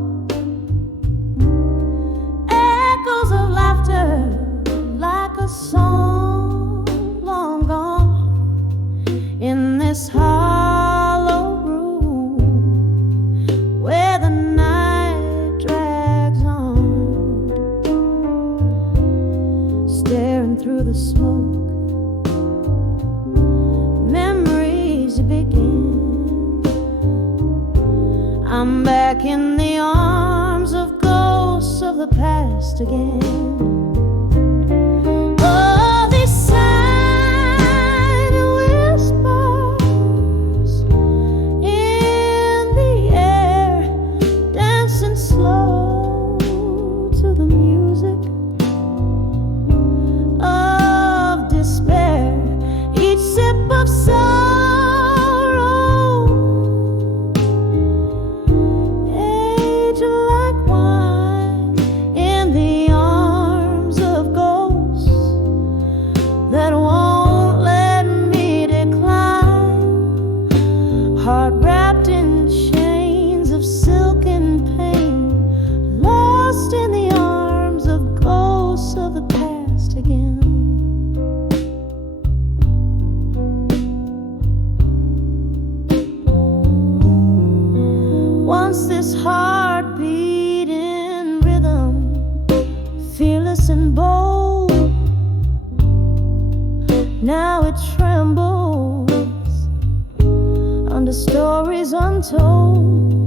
Echoes of laughter like a song long gone in this hollow room where the night drags on. Staring through the smoke, memories begin. I'm back in the arms of ghosts of the past again. Oh, these silent whispers in the air, dancing slow to the music of despair. Each sip of sorrow, age like wine in the arms of ghosts that won't let me decline. Heart wrapped in chains of silken pain, lost in the arms of ghosts of the past again. Once this heart beat in rhythm, fearless and bold. Now it trembles under stories untold.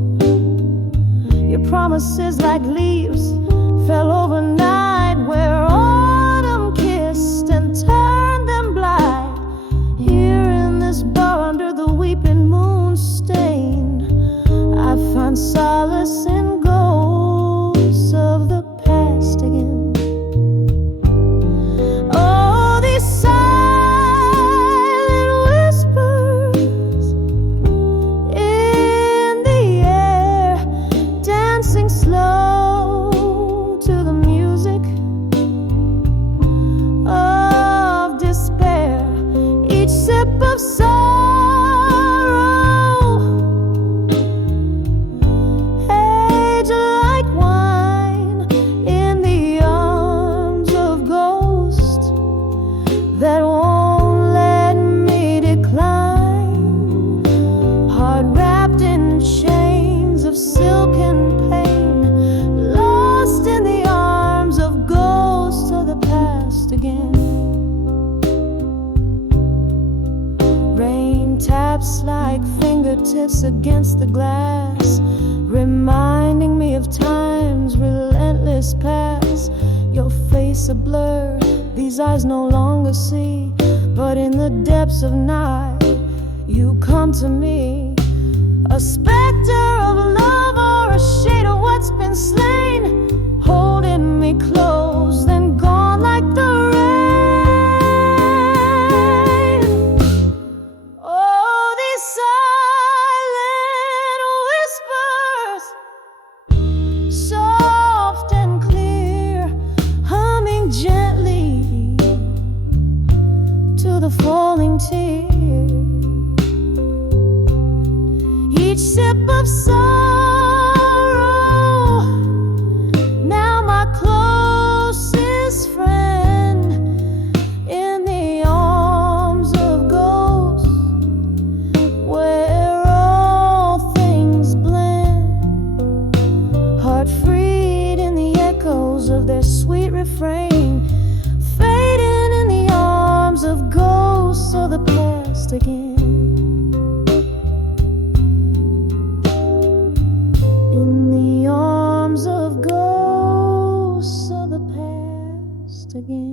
Your promises like leaves fell overnight, where autumn kissed and turned them blind. Here in this bar under the weeping moon stain, I find solace in ghosts of the past again. Oh, these silent whispers in the air, dancing slow to the music of despair. Each sip of sorrow, age like wine in the arms of ghosts that won't let me decline. Heart wrapped in chains of silk and pain, lost in the arms of ghosts of the past again. Rain taps like fingertips against the glass, reminding me of time's relentless past. Your face a blur, these eyes no longer see, but in the depths of night you come to me. A specter of love or a shade of what's been slain, holding me close, then gone like the rain. Oh, these silent whispers, soft and clear, humming gently to the falling tears. Each sip of sorrow, now my closest friend, in the arms of ghosts where all things blend. Heart freed in the echoes of their sweet refrain, fading in the arms of ghosts of the past again. In the arms of ghosts of the past again.